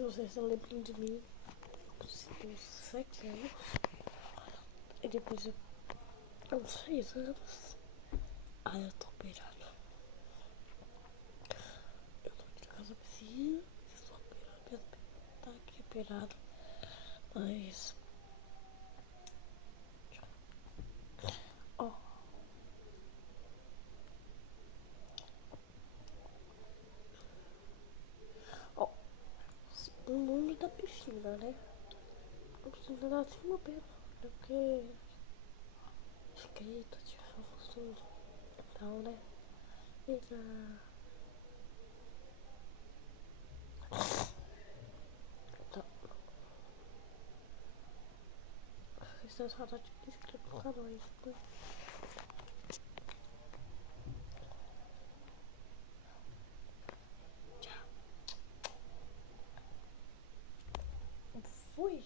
vocês não lembram de mim. Eu tenho 7 anos. E depois eu tenho 6 anos. Ai, eu tô operado. Eu tô aqui na casa da vizinha. Eu tô operado. Tá aqui operado. Mas... Ó. Ó. O mundo da piscina, né? A piscina tá assim operado. Porque... esquerda, tirando e tal, né? E na... Tá. Essa só inscrito no canal, isso, né? Tchau. Fui.